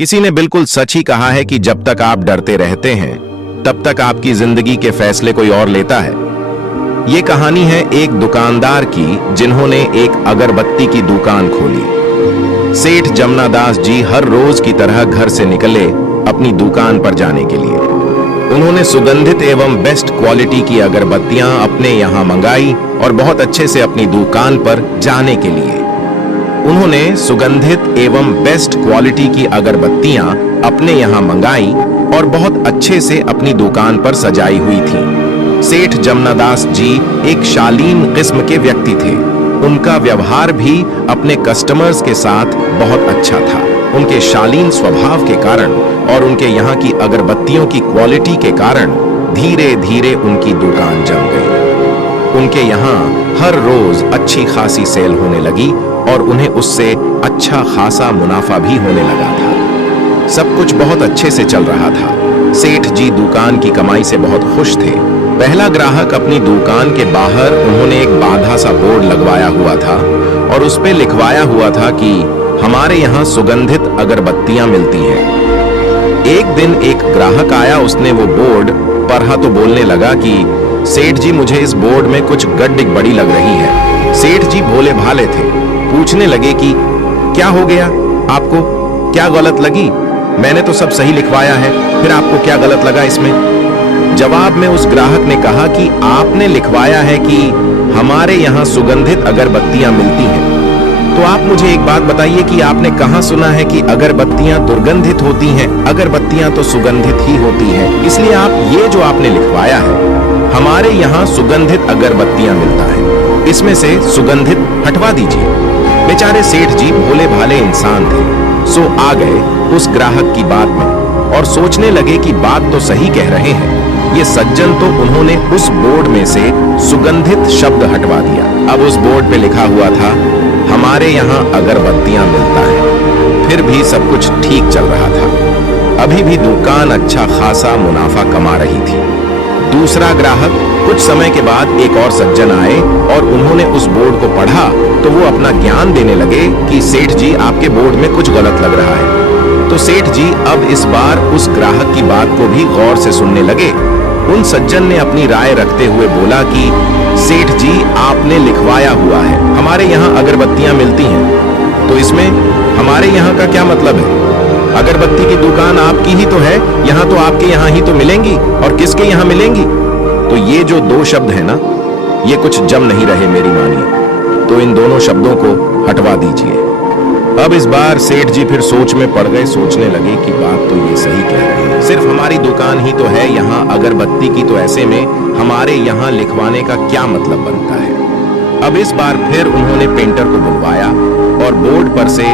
किसी ने बिल्कुल सच ही कहा है कि जब तक आप डरते रहते हैं तब तक आपकी जिंदगी के फैसले कोई और लेता है। ये कहानी है एक दुकानदार की जिन्होंने एक अगरबत्ती की दुकान खोली। सेठ जमनादास जी हर रोज की तरह घर से निकले अपनी दुकान पर जाने के लिए। उन्होंने सुगंधित एवं बेस्ट क्वालिटी की अगरबत्तियां अपने यहां मंगाई और बहुत अच्छे से अपनी दुकान पर जाने के लिए उन्होंने सुगंधित एवं बेस्ट क्वालिटी की अगरबत्तियां अपने यहां मंगाई और बहुत अच्छे से अपनी दुकान पर सजाई हुई थी। सेठ जमनादास जी एक शालीन किस्म के व्यक्ति थे। उनका व्यवहार भी अपने कस्टमर्स के साथ बहुत अच्छा था। उनके शालीन स्वभाव के कारण और उनके यहाँ की अगरबत्तियों की क्वालिटी के कारण धीरे धीरे उनकी दुकान जम गई। उनके यहाँ हर रोज अच्छी खासी सेल होने लगी और उन्हें उससे अच्छा खासा मुनाफा भी होने लगा था। सब कुछ बहुत अच्छे से चल रहा था। सेठ जी दुकान की कमाई से बहुत खुश थे। पहला ग्राहक अपनी दुकान के बाहर उन्होंने एक बांधा सा बोर्ड लगवाया हुआ था और उस पे लिखवाया हुआ था कि हमारे यहाँ सुगंधित अगरबत्तियां मिलती हैं। एक दिन एक ग्राहक आया, उसने वो बोर्ड पढ़ा तो बोलने लगा कि सेठ जी मुझे इस बोर्ड में कुछ गड़बड़ी लग रही है। सेठ जी भोले भाले थे, पूछने लगे कि क्या हो गया, आपको क्या गलत लगी? मैंने तो सब सही लिखवाया है, फिर आपको क्या गलत लगा इसमें? जवाब में उस ग्राहक ने कहा कि आपने लिखवाया है कि हमारे यहाँ सुगंधित अगरबत्तियां मिलती हैं, तो आप मुझे एक बात बताइए कि आपने कहाँ सुना है कि अगरबत्तियां दुर्गंधित होती हैं? अगरबत्तियां तो सुगंधित ही होती हैं, इसलिए आप ये जो आपने लिखवाया है हमारे यहाँ सुगंधित अगरबत्तियां मिलता है, इसमें से सुगंधित हटवा दीजिए। बेचारे सेठ जी भोले भाले इंसान थे, सो आ गए उस ग्राहक की बात में और सोचने लगे कि बात तो सही कह रहे हैं ये सज्जन, तो उन्होंने उस बोर्ड में से सुगंधित शब्द हटवा दिया। अब उस बोर्ड पे लिखा हुआ था हमारे यहाँ अगरबत्तियां मिलता है। फिर भी सब कुछ ठीक चल रहा था, अभी भी दुकान अच्छा खासा मुनाफा कमा रही थी। दूसरा ग्राहक कुछ समय के बाद एक और सज्जन आए और उन्होंने उस बोर्ड को पढ़ा तो वो अपना ज्ञान देने लगे कि सेठ जी आपके बोर्ड में कुछ गलत लग रहा है। तो सेठ जी अब इस बार उस ग्राहक की बात को भी गौर से सुनने लगे। उन सज्जन ने अपनी राय रखते हुए बोला कि सेठ जी आपने लिखवाया हुआ है हमारे यहाँ अगरबत्तियां मिलती हैं, तो इसमें हमारे यहाँ का क्या मतलब है? अगरबत्ती की दुकान आपकी ही तो है, यहाँ तो आपके यहाँ ही तो मिलेंगी, और किसके यहाँ मिलेंगी? तो ये जो दो शब्द है ना, ये कुछ जम नहीं रहे मेरी मानिए, तो इन दोनों शब्दों को हटवा दीजिए। अब इस बार सेठ जी फिर सोच में पड़ गए, सोचने लगे कि बात तो ये सही कह रहे हैं, सिर्फ हमारी दुकान ही तो है यहाँ अगरबत्ती की, तो ऐसे में हमारे यहाँ लिखवाने का क्या मतलब बनता है? अब इस बार फिर उन्होंने पेंटर को बुलवाया और बोर्ड पर से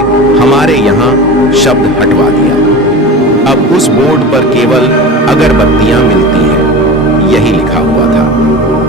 हमारे यहाँ शब्द हटवा दिया। अब उस बोर्ड पर केवल अगरबत्तियां मिलती हैं, यही लिखा हुआ था।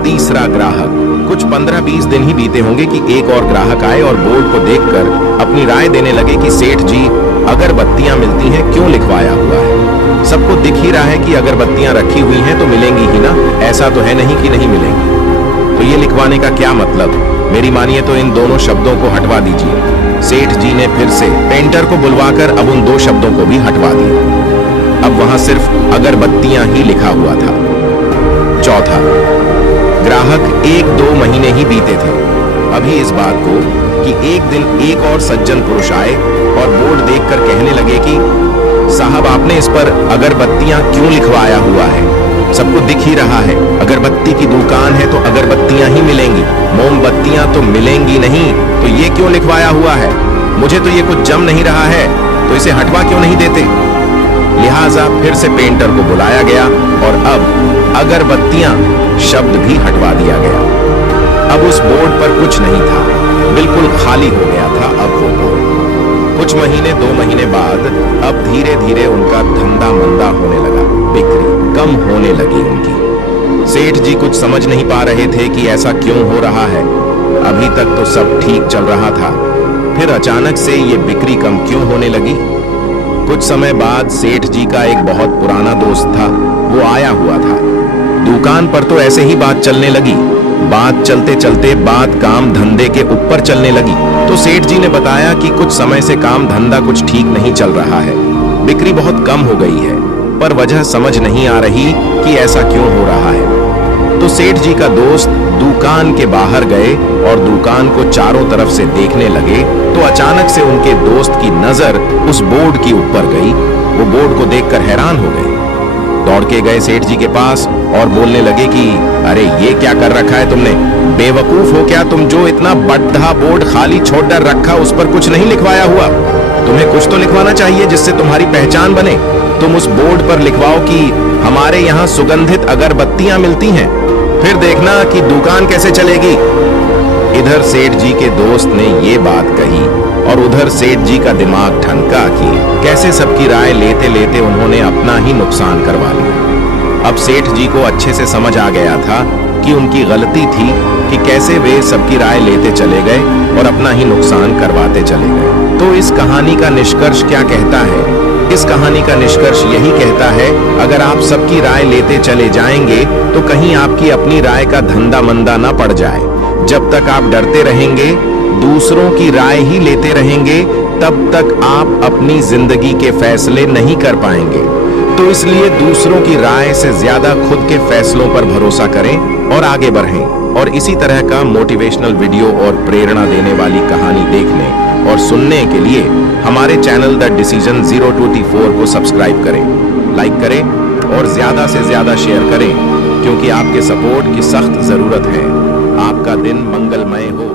तीसरा ग्राहक, कुछ 15-20 दिन ही बीते होंगे कि एक और ग्राहक आए और बोर्ड को देखकर अपनी राय देने लगे कि सेठ जी अगरबत्तियां मिलती हैं, क्यों लिखवाया हुआ है? सबको दिख ही रहा है कि अगरबत्तियां रखी हुई हैं तो मिलेंगी ही ना, ऐसा तो है नहीं कि नहीं मिलेंगी। तो ये लिखवाने का क्या मतलब? मेरी मानिए तो इन दोनों शब्दों को हटवा दीजिए। सेठ जी ने फिर से पेंटर को बुलवाकर अब उन दो शब्दों को भी हटवा दिया। अब वहां सिर्फ अगरबत्तियां ही लिखा हुआ था। चौथा ग्राहक 1-2 महीने ही बीते थे। अभी इस बात को कि एक दिन एक और सज्जन पुरुष आए और बोर्ड देखकर कहने लगे कि साहब आपने इस पर अगरबत्तियां क्यों लिखवाया हुआ है? सबको दिख ही रहा है अगरबत्ती की दुकान है तो अगरबत्तियां ही मिलेंगी, मोमबत्तियां तो मिलेंगी नहीं, तो ये क्यों लिखवाया हुआ है? मुझे तो ये कुछ जम नहीं रहा है, तो इसे हटवा क्यों नहीं देते? लिहाजा फिर से पेंटर को बुलाया गया और अब अगरबत्तियां शब्द भी हटवा दिया गया। अब उस बोर्ड पर कुछ नहीं था, बिल्कुल खाली हो गया था अब वो बोर्ड। कुछ महीने 2 महीने बाद अब धीरे धीरे उनका धंधा मंदा होने लगा, बिक्री कम होने लगी उनकी। सेठ जी कुछ समझ नहीं पा रहे थे कि ऐसा क्यों हो रहा है। अभी तक तो सब ठीक चल रहा था, फिर अचानक से ये बिक्री कम क्यों होने लगी? कुछ समय बाद सेठ जी का एक बहुत पुराना दोस्त था, वो आया हुआ था। दुकान पर तो ऐसे ही बात चलने लगी, बात चलते चलते बात काम धंधे के ऊपर चलने लगी। तो सेठ जी ने बताया कि कुछ समय से काम धंधा कुछ ठीक नहीं चल रहा है, बिक्री बहुत कम हो गई है, पर वजह समझ नहीं आ रही कि ऐसा क्यों हो रहा है। तो सेठ जी का दोस्त दुकान के बाहर गए और दुकान को चारों तरफ से देखने लगे तो अचानक से उनके दोस्त की नजर उस बोर्ड की ऊपर गई। वो बोर्ड को देखकर हैरान हो गए। दौड़ के गए सेठ जी के पास और बोलने लगे कि अरे ये क्या कर रखा है तुमने, बेवकूफ हो क्या तुम, जो इतना बड़ा बोर्ड खाली छोड़कर रखा उस पर कुछ नहीं लिखवाया हुआ। तुम्हें कुछ तो लिखवाना चाहिए जिससे तुम्हारी पहचान बने। तुम उस बोर्ड पर लिखवाओ कि हमारे यहाँ सुगंधित अगरबत्तियां मिलती हैं, फिर देखना कि दुकान कैसे चलेगी। इधर सेठ जी के दोस्त ने ये बात कही और उधर सेठ जी का दिमाग ठनका कि कैसे सबकी राय लेते लेते उन्होंने अपना ही नुकसान करवा लिया। अब सेठ जी को अच्छे से समझ आ गया था कि उनकी गलती थी कि कैसे वे सबकी राय लेते चले गए और अपना ही नुकसान करवाते चले गए। तो इस कहानी का निष्कर्ष क्या कहता है? इस कहानी का निष्कर्ष यही कहता है, अगर आप सबकी राय लेते चले जाएंगे तो कहीं आपकी अपनी राय का धंधा मंदा ना पड़ जाए। जब तक आप डरते रहेंगे, दूसरों की राय ही लेते रहेंगे, तब तक आप अपनी जिंदगी के फैसले नहीं कर पाएंगे। तो इसलिए दूसरों की राय से ज्यादा खुद के फैसलों पर भरोसा करें और आगे बढ़ें। और इसी तरह का मोटिवेशनल वीडियो और प्रेरणा देने वाली कहानी देखने और सुनने के लिए हमारे चैनल द डिसीजन 024 को सब्सक्राइब करें, लाइक करें और ज्यादा से ज्यादा शेयर करें, क्योंकि आपके सपोर्ट की सख्त जरूरत है। आपका दिन मंगलमय हो।